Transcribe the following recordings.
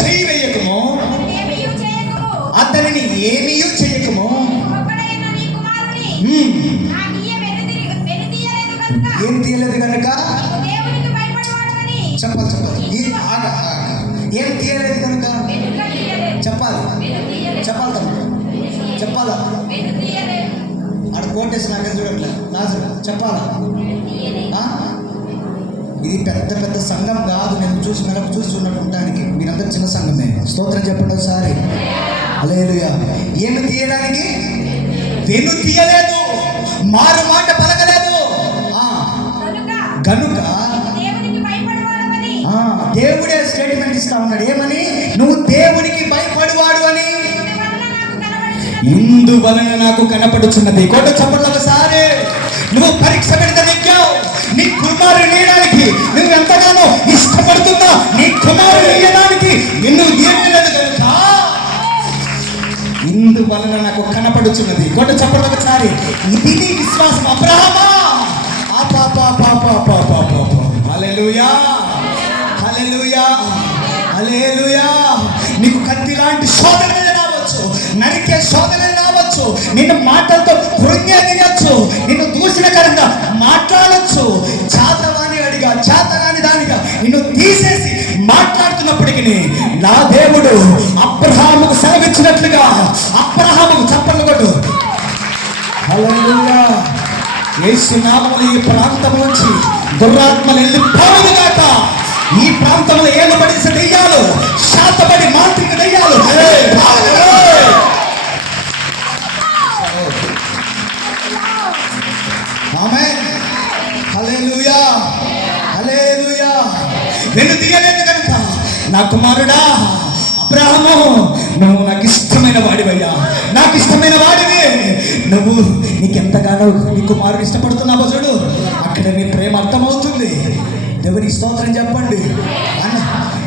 చేయి వేయకము, అతనిని ఏమీ చేయకము. ఏం తీయలేదు కనుక చెప్పాలి ఏం తీయలేదు కనుక చెప్పాలా ఆడ కోటేసి నాకే చూడట్లేదు చెప్పాలా. ఇది పెద్ద సంఘం కాదు. నేను మెలకు చూస్తున్నట్టు ఉండడానికి. మీరందరూ చిన్న సంఘమే. స్తోత్రం చెప్పండి ఒకసారి. హల్లెలూయా. ఏమి తీయడానికి? వెను తీయలేదు, మారు మాట పలకలేదు. కనుక దేవుడే స్టేట్మెంట్ ఇస్తా ఉన్నాడు. ఏమని? నువ్వు దేవునికి భయపడువాడు అని. ఇందువలన నాకు కనపడుచున్నది. కోట చప్పట్లు ఒకసారి. నువ్వు పరీక్ష పెడితే నెగ్గావు. నీ కుమారుని వేయడానికి నువ్వు ఎంతగానో ఇష్టపడుతున్నా నీ కుమారుని వేయడానికి నిన్ను తీయలేదు కనుక ఇందువలన నాకు కనపడుచున్నది. కోట చప్పట్లు ఒకసారి. ఇది నీ విశ్వాసం అబ్రహామా. హల్లెలూయా, హల్లెలూయా, హల్లెలూయా. నీకు కత్తి లాంటి శోధనలు రావచ్చు, నరికే శోధనలు రావచ్చు, నిన్ను మాటలతో కృంగదీయచ్చు, నిన్ను దూషణకరంగా మాట్లాడచ్చు. చేతగాని దానిగా నిన్ను తీసేసి మాట్లాడుతున్నప్పటికీ నా దేవుడు అబ్రహాముకు సెలవిచ్చినట్లుగా అబ్రహాముకు చప్పట్లు కొట్టు. హల్లెలూయా. యేసు నామములో ఈ ప్రాంతం నుంచి దురాత్మలు వెళ్ళిపోవుగాక. ఈ ప్రాంతంలో ఏలుబడి దెయ్యాలు, శాతబడి మాంత్రిక దెయ్యాలు ఆమేన్. హల్లెలూయా, హల్లెలూయా. వెను తీయలేదు కనుక నా కుమారుడా అబ్రహాము, నువ్వు నాకు ఇష్టమైన వాడివయ్యా, నాకు ఇష్టమైన వాడివి. నువ్వు నీకెంతగానో నీ కుమారుడు ఇష్టపడుతున్నావో చూడు, అక్కడ నీ ప్రేమ అర్థమవుతుంది. దేవుని స్తోత్రం చెప్పండి అన్న.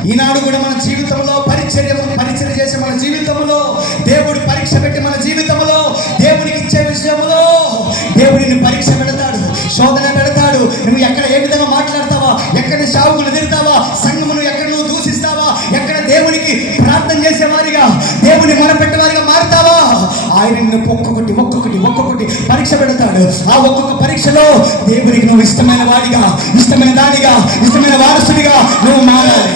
ఈనాడు కూడా మన జీవితంలో పరిచర్య చేసే మన జీవితంలో దేవుడు పరీక్ష పెట్టి మన జీవితంలో దేవునికి ఇచ్చే విషయంలో దేవుడిని పరీక్ష పెడతాడు, శోధన పెడతాడు. నువ్వు ఎక్కడ ఏ విధంగా మాట్లాడతావా, ఎక్కడ సావుకులు ఎదురుతావా, సంఘమును ఎక్కడ నువ్వు దూషిస్తావా, ఎక్కడ దేవునికి ప్రార్థన చేసేవారిగా దేవుని మొరపెట్టేవారిగా మారుతావా, ఆయన నిన్ను ఒక్కొక్కటి పరీక్ష పెడతాడు. ఆ ఒక్కొక్క పరీక్షలో దేవునికి నువ్వు ఇష్టమైన వాడిగా, ఇష్టమైన దానిగా, ఇష్టమైన వారసుడిగా నువ్వు మారాలి.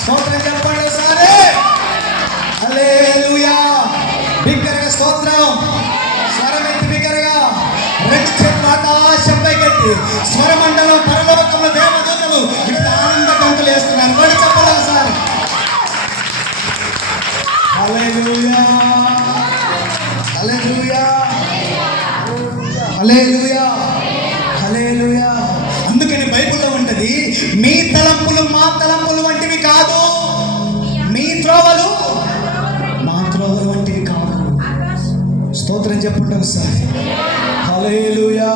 స్తోత్రం చెప్పండి ఒకసారి. హల్లెలూయా. బిగ్గరగా స్తోత్రం. స్వరం ఎత్తి బిగ్గరగా, రెండు చేతులు ఆకాశం పైకెత్తి స్వరమండలం పరలోకంలో దేవదూతలు ఇక్కడ ఆనంద గంతులు వేస్తున్నారు. రెండు చెప్పాలి ఒకసారి. హల్లెలూయా, హల్లెలూయా, హల్లెలూయా, హల్లెలూయా. అందుకని బైబిల్లో ఉంటది, మీ తలంపులు మా తలంపులు వంటివి కాదు, మీ త్రోవలు మా త్రోవలు వంటివి కాదు. స్తోత్రం చెప్పండి ఒకసారి. హల్లెలూయా,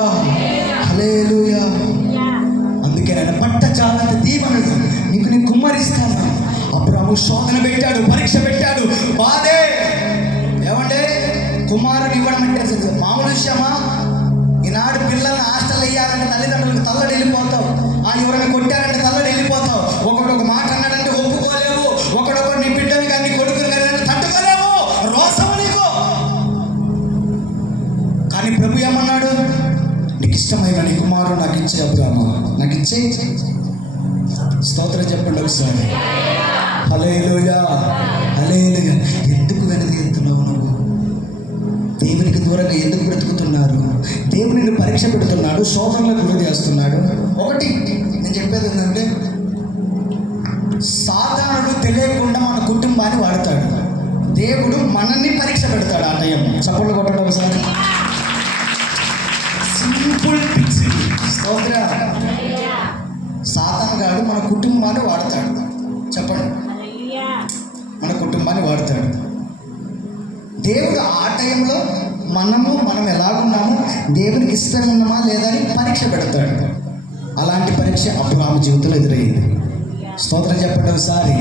హల్లెలూయా. అందుకే ఆయన పట్ట చాలా దీవెనలు నీకు నేను కుమ్మరిస్తాను. అబ్రహాము శోధన పెట్టాడు, పరీక్ష పెట్టాడు, బాధే. ఏమంటే కుమారుడు ఇవ్వడం అంటే మామూలు విషయమా? ఈనాడు పిల్లల్ని హాస్టల్ వేయాలంటే తల్లిదండ్రులకు తల్లడి వెళ్ళిపోతావు. ఎవరైనా కొట్టారంటే తల్లడి వెళ్ళిపోతావు. ఒకడొక మాట అన్నాడంటే ఒప్పుకోలేవు. ఒకడొకడు నీ బిడ్డని కానీ నీ కొడుకుని కానీ తట్టుకోలేవు, రోసము నీకు. కానీ ప్రభు ఏమన్నాడు? నీకు ఇష్టమైన నీ కుమారుడు నాకు ఇచ్చే అబ్రహాము, నాకు ఇచ్చే. స్తోత్రం చెప్పండి ఒకసారి. హల్లెలూయా, హల్లెలూయా. ఎందుకు వెనదీస్తున్నావు నువ్వు? దేవునికి దూరంగా ఎందుకు బ్రతుకుతున్నారు? దేవుని పరీక్ష పెడుతున్నాడు, శోధనలకు గురి చేస్తున్నాడు. ఒకటి నేను చెప్పేది ఏంటంటే, సాతానుడు తెలియకుండా మన కుటుంబాన్ని వాడతాడు. దేవుడు మనల్ని పరీక్ష పెడతాడు. ఆ టైం చప్పట్లు కొట్టడం ఒకసారి. Simple tricks. స్తోత్ర. సాతాను గాడు మన కుటుంబాన్ని వాడతాడు. చెప్పండి, మన కుటుంబాన్ని వాడతాడు. దేవుడు ఆ టైంలో మనం ఎలాగున్నామో, దేవునికి ఇష్టం ఉన్నామా లేదా అని పరీక్ష పెడతాడు. అలాంటి పరీక్ష అబ్రహాము జీవితంలో ఎదురైంది. స్తోత్రం చెప్పండి ఒకసారి.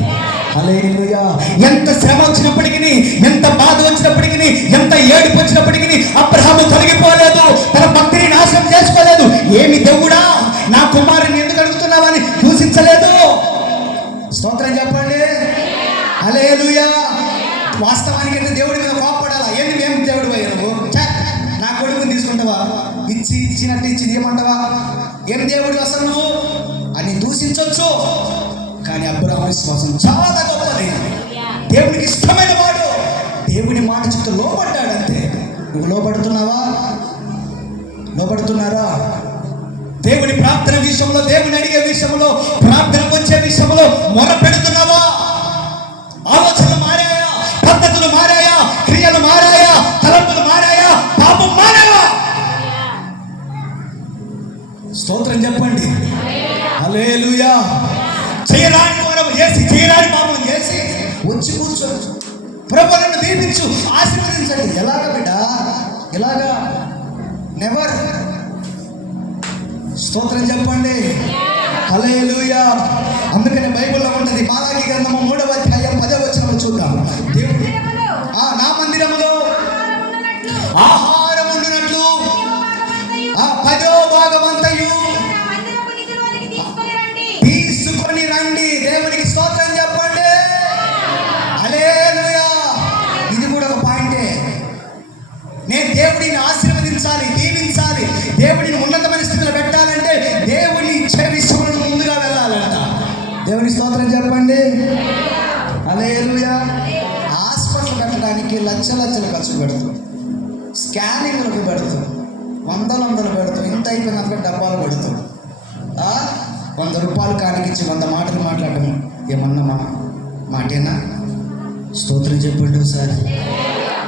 హల్లెలూయా. ఎంత శ్రమ వచ్చినప్పటికీ, ఎంత బాధ వచ్చినప్పటికీ, ఎంత ఏడుపు వచ్చినప్పటికీ అబ్రహాము తొలగిపోలేదు, తన భక్తిని నాశనం చేసుకోలేదు. ఏమి దేవుడా నా కుమారుని ఎందుకు అడుగుతున్నావని దూషించలేదు. స్తోత్రం చెప్పండి. హల్లెలూయా. వాస్తవానికి అయితే దేవుడి మీద కోపడాలా? ఏంటి మేము దేవుడు అయ్యా నువ్వు? నా కొడుకుని తీసుకుంటావా? ఇచ్చినట్టు ఇచ్చి ఏమంటావా? ఏం దేవుడు అసలు నువ్వు అని దూషించవచ్చు. కానీ అబ్రాహాము విశ్వాసం చాలా గొప్పది. దేవునికి ఇష్టమైన వాడు దేవుని మాట చుట్టూ లోపడ్డాడు అంతే. నువ్వు లోపడుతున్నావా? లోపడుతున్నారా? దేవుని ప్రార్థన విషయంలో, దేవుని అడిగే విషయంలో, ప్రార్థనకు వచ్చే విషయంలో మొర పెడుతున్నావా? ఆలోచనలు మారాయా? పద్ధతులు మారాయా? క్రియలు మారాయా? తలంపులు మారాయా? పాపం మారాయా? స్తోత్రం చెప్పండి. హల్లెలూయా. చేయరాని వారం చేసి, చేయరాని పాపం చేసి వచ్చి కూర్చో, ప్రభువు నన్ను దీవించు, ఆశీర్వదించండి. ఎలాగ బిడ్డ? ఎలాగా? నెవర్. స్తోత్రం చెప్పండి. హల్లెలూయా. అందుకనే బైబిల్లో ఉంటుంది, మాలాకి గ్రంథము 3వ అధ్యాయం 10వ వచనం చూద్దాం. దేవుడు నా మందిరములో ఆహారం ఉండునట్లు 10వ భాగమంతయు తీసుకొని రండి. దేవునికి స్తోత్రం చెప్పండి. హల్లెలూయా. ఇది కూడా ఒక పాయింటే. నేను దేవుడిని ఆశీర్వదించాలి, దీవించాలి, దేవుడిని ఉన్నతమైన స్థితిలో పెట్టాలంటే దేవుని ఇచ్చే విషయంలో ముందుగా వెళ్ళాలంట. దేవుని స్తోత్రం చెప్పండి. హల్లెలూయా. హాస్పిటల్ పెట్టడానికి లక్షలు ఖర్చు పెడతాం, స్కానింగ్లకు పెడతాం, వందలు పెడతాం, ఇంత అయిపోయినాక డబ్బాలు పెడతాం. 100 రూపాయలు కానికిచ్చి 100 మాటలు మాట్లాడటం ఏమన్నా మాటేనా? స్తోత్రం చెప్పండి ఒకసారి.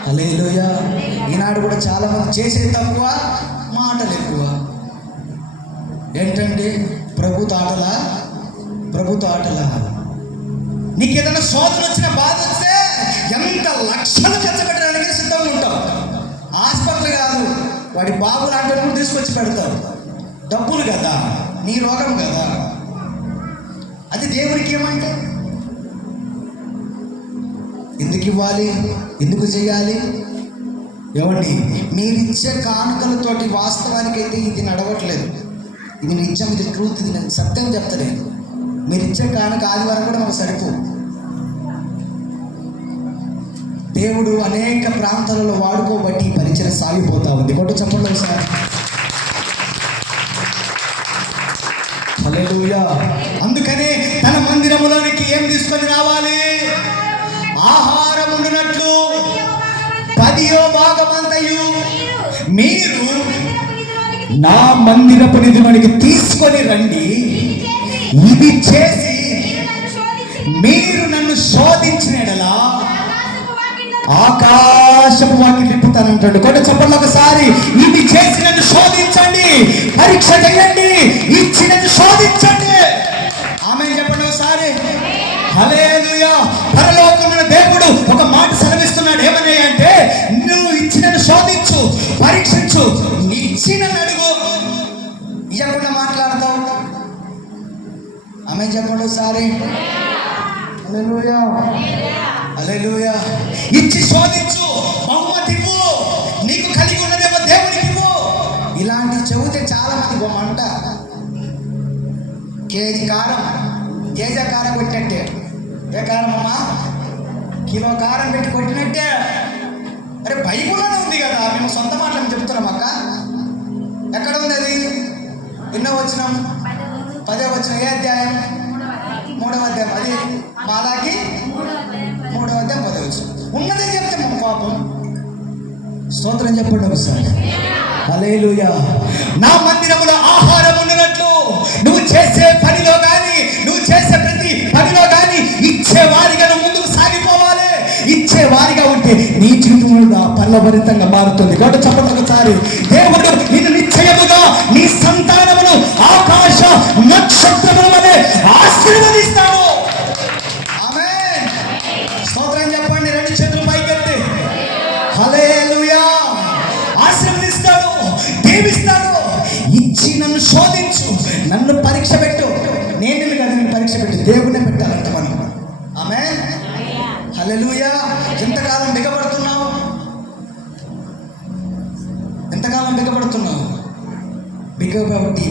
హల్లెలూయా. ఈనాడు కూడా చాలా మంది చేసేది తక్కువ, మాటలు ఎక్కువ. ఏంటండి? ప్రభుత్వ ఆటలా? నీకు ఏదైనా శోధన వచ్చిన, బాధ వస్తే ఎంత లక్షలు ఖర్చు పెట్టడానికి సిద్ధంగా ఉంటావు. హాస్పిటల్ కాదు, వాడి బాబు లాంటి కూడా తీసుకొచ్చి పెడతావు. డబ్బులు కదా, నీ రోగం కదా. అది దేవునికి ఏమంటే ఎందుకు ఇవ్వాలి? ఎందుకు చేయాలి? ఏమండి, మీరిచ్చే కానుకలతోటి వాస్తవానికైతే ఇది నడవట్లేదు. ఇది నిజం, ఇది ట్రూత్, ఇది నేను సత్యం చెప్తలేదు. మీరిచ్చే కానుక ఆదివారం కూడా మాకు సరిపో. దేవుడు అనేక ప్రాంతాలలో వాడుకోబట్టి పరిచయం సాగిపోతా ఉంది. కొట్టు చెప్పండి ఒకసారి. హల్లెలూయా. అందుకనే తన మందిరములోనికి ఏం తీసుకొని రావాలి? ఆహారం ఉండునట్లు 10వ భాగమంతయు మీరు నా మందిరపు నిధిలోనికి తీసుకొని రండి. ఇది చేసి మీరు నన్ను శోధించిన యెడల ఆకాశపు వాకిలి తిప్పుతానంటాడు. కొట్ట చెప్పండి ఒకసారి. ఇది చేసి నన్ను శోధించండి, పరీక్ష చేయండి, ఇచ్చి నన్ను శోధించండి. ఆమేన్ చెప్పండి ఒకసారి. హల్లెలూయా. పరలోకమున దేవుడు ఒక మాట సెలవిస్తున్నాడు. ఏమని అంటే, నువ్వు ఇచ్చిన శోధించు, పరీక్షించు, ఇచ్చిన అడుగు, ఇవ్వకుండా మాట్లాడతావు. ఆమేన్ చెప్పండి ఒకసారి. హల్లెలూయా. హల్లెలూయా. ఇచ్చి శోధించు, బహుమతి ఇవ్వు, నీకు కలిగి ఉన్నదేమో దేవునికి ఇవ్వు. ఇలాంటి చెబితే చాలా మంది బొమ్మంట. కేజీ కారం కొట్టినట్టే. ఏ కారం అమ్మా? కిలో కారం పెట్టి కొట్టినట్టే. అరే బైబిల్లోనే ఉంది కదా, మేము సొంత మాటలు చెప్తున్నాం అక్క. ఎక్కడ ఉంది అది? ఎన్నో వచ్చినాం? 10వ వచనం. ఏ అధ్యాయం? 3వ అధ్యాయం. అది మాలాకి 3వ అధ్యాయం 10వ వచనం. ఉన్నదే చెప్తే మన పాపం. స్తోత్రం చెప్పండి ఒకసారి. హల్లెలూయా. నా మందిరములో ఆహారం ఉండునట్లు నువ్వు చేసే పనిలో కానీ, నువ్వు చేసే ప్రతి పనిలో కానీ ఇచ్చేవారిగా ముందుకు సాగిపోవాలి. ఇచ్చేవారిగా ఉంటే నీ జీవితంలో పర్లభరితంగా మారుతుంది. కాబట్టి చెప్పండి ఒకసారి. దేవుడు నిన్ను నిశ్చయముగా నీ సంతానమును ఆకాశ నక్షత్రముల వలె ఆశీర్వదిస్తాడు. ఆమేన్. స్తోత్రం చెప్పండి. 2 చేతులు పైకెత్తి. హల్లెలూయా. ఆశీర్వదిస్తాడు, దీవిస్తాడు. ఇచ్చి నన్ను శోధించు, నన్ను పరీక్ష పెట్టు. నేను నిన్ను కాదు, నేను పరీక్ష పెట్టు. దేవునే పెట్టాలంట మనం. ఆమేన్. హల్లెలూయా. ఎంతకాలం బిగపడుతున్నావు? బిగబట్టి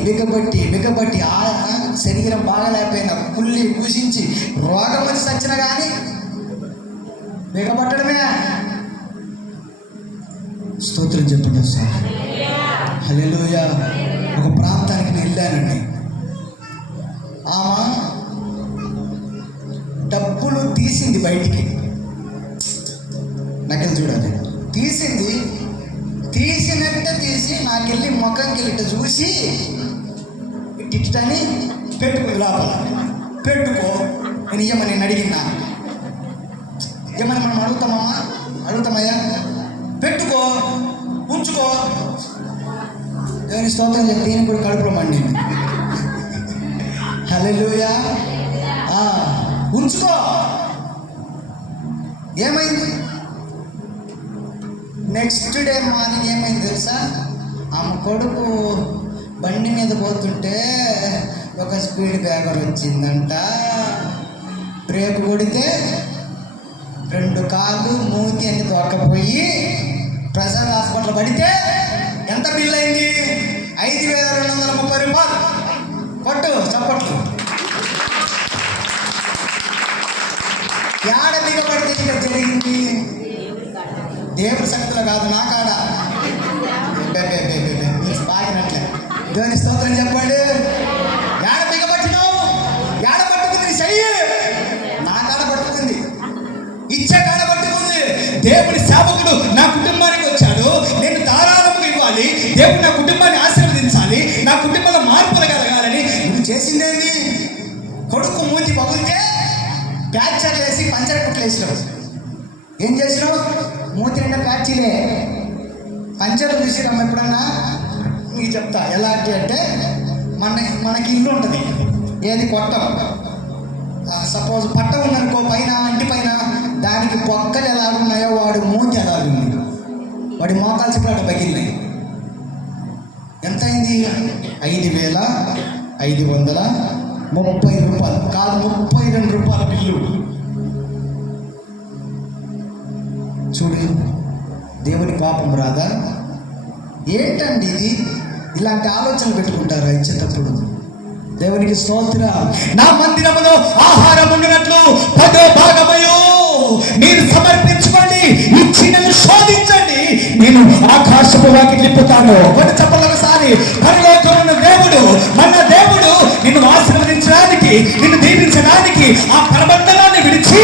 శరీరం బాగా లేకపోయినా కుళ్ళి పూజించి రోగం వచ్చి చచ్చిన కానీ బిగపట్టడమే. స్తోత్రం చెప్పండి సార్. హల్లెలూయా. ఒక ప్రాంతానికి నేను వెళ్ళానండి. ఆమె డబ్బులు తీసింది బయటికి, నాకెళ్ళి చూడాలి, తీసినట్టే తీసి నాకెళ్ళి ముఖంకి వెళ్ళి చూసి ఇట్టని పెట్టుకో లోపల పెట్టుకో. నేను ఇయ్యమని నేను అడిగినా, ఏమని మనం అడుగుతామయ్యా, పెట్టుకో ఉంచుకో. దేవుని స్తోత్రం చెప్పి దీనికి కూడా కడుపులో మండింది. హల్లెలూయా. ఉంచుకో. ఏమైంది? నెక్స్ట్ డే మార్నింగ్ ఏమైంది తెలుసా? ఆమె కొడుకు బండి మీద పోతుంటే ఒక స్పీడ్ బ్రేకర్ వచ్చిందంట. బ్రేక్ కొడితే 2 కాళ్ళు మూతి అన్ని తొక్కపోయి ప్రసాద్ హాస్పిటల్ పడితే ఎంత బిల్ అయింది? 5,230 రూపాయలు. కొట్టు చప్పట్లు. ఏడ దిగబడితే ఇక్కడ జరిగింది? దేవుడి సంగతిలో కాదు, నా కాడ బాగినట్లే. దేవుని స్తోత్రం చెప్పండి. ఏడ దిగబట్టినావు? ఏడ పట్టుకుంది చెయ్యి? నా కాడ పట్టుకుంది, ఇచ్చే కాడ పట్టుకుంది. దేవుడి సేవకుడు నా కుటుంబానికి వచ్చాడు, నేను ధారాళముగా ఇవ్వాలి, దేవుడు నా కుటుంబాన్ని ఆశీర్వదించాలి, నా కుటుంబంలో మార్పులు కలగాలని నువ్వు చేసిందేంది? కొడుకు మూతి పగులితే ప్యాచర్లు వేసి పంచర్ కుట్లు వేసినావు. ఏం చేసినావు? మూతి నిండా ప్యాచీలే. పంచర్లు చూసిరమ్మా ఎప్పుడన్నా? నీకు చెప్తా ఎలాంటి అంటే, మనకి ఇల్లు ఉంటుంది, ఏది కొట్టం, సపోజ్ పట్ట ఉందనుకో పైన, ఇంటి పైన, దానికి పొక్కలు ఎలాగున్నాయో వాడు మూతి ఎలాగుంది, వాడి మోకాలు చిప్పులు పగిలినాయి. ఎంత అయింది? 5,530 రూపాయలు కాదు, 32 రూపాయల బిల్లు. చూడు, దేవుని పాపం రాదా? ఏంటండి ఇది? ఇలాంటి ఆలోచనలు పెట్టుకుంటారా ఇచ్చేటప్పుడు? దేవునికి స్తోత్రం. నా మందిరములో ఆహారం ఉండినట్లు 10వ భాగమయు మీరు సమర్పించుకోండి, ఇచ్చి నన్ను శోధించండి, నేను ఆకాశపు వాకిలి నింపుతాను. కొన్ని చెప్పలు ఒకసారి. పరలోకమున్న దేవుడు, మన దేవుడు నిన్ను ఆశీర్వదించడానికి, నిన్ను దీవించడానికి ఆ పరబంధనాన్ని విడిచి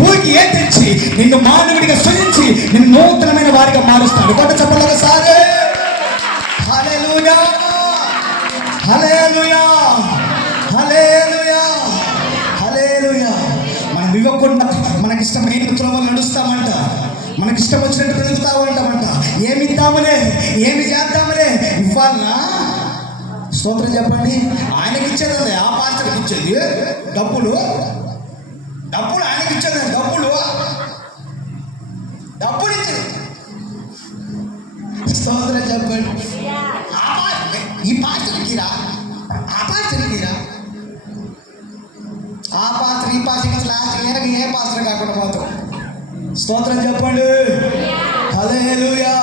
భూమికి తెచ్చి నిన్ను మానవుడిగా సృజించి నిన్ను నూతనమైన వారిగా మారుస్తాడు. కొన్ని చెప్పలు ఒకసారి. హల్లెలూయా, హల్లెలూయా, హల్లెలూయా, హల్లెలూయా. మనం ఇవ్వకుండా మనకిష్టమైన త్రోవలు నడుస్తామంట, మనకిష్టం వచ్చినట్టు బ్రతుకుతా ఉంటామంట. ఏమి ఇద్దామలే, ఏమి చేద్దామలే, ఇవ్వాలనా? స్తోత్రం చెప్పండి. ఆయనకి ఇచ్చేది, ఆ పాస్టర్కి ఇచ్చేది డబ్బులు ఆయనకి ఇచ్చేది, డబ్బులు ఇచ్చేది. స్తోత్రం చెప్పండి. ఈ పాస్టర్కి రా, ఆ పాస్టర్కి రా, ఆ పాస్టర్ ఈ పాస్టర్కి లాస్ట్ ఏ పాస్టర్ కాకుండా పోతాం. స్తోత్రం చెప్పండి. హల్లెలూయా.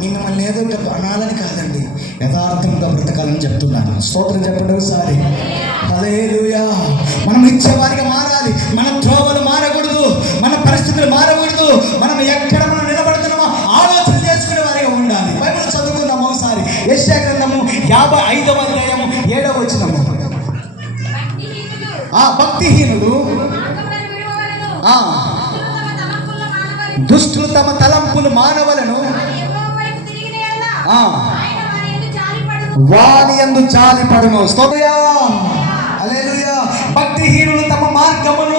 మిమ్మల్ని ఏదో అనాలని కాదండి, యథార్థంగా బ్రతకాలని చెప్తున్నాను. స్తోత్రం చెప్పండి ఒకసారి. హల్లెలూయా. మనం ఇచ్చేవారిగా మారాలి. మన త్రోవలు మారకూడదు, మన పరిస్థితులు మారకూడదు. మనం ఎక్కడ మనం నిలబడుతున్నామో ఆలోచన చేసుకునే వారిగా ఉండాలి. బైబిల్ చదువుకుందాం ఒకసారి. యెషయా గ్రంథము 55వ అధ్యాయము 7వ వచనము. భక్తిహీనుడు దుష్టులు తమ తలంపులు మానవలను వాని యందు జాలిపడును. హల్లెలూయా. భక్తిహీనులు తమ మార్గమును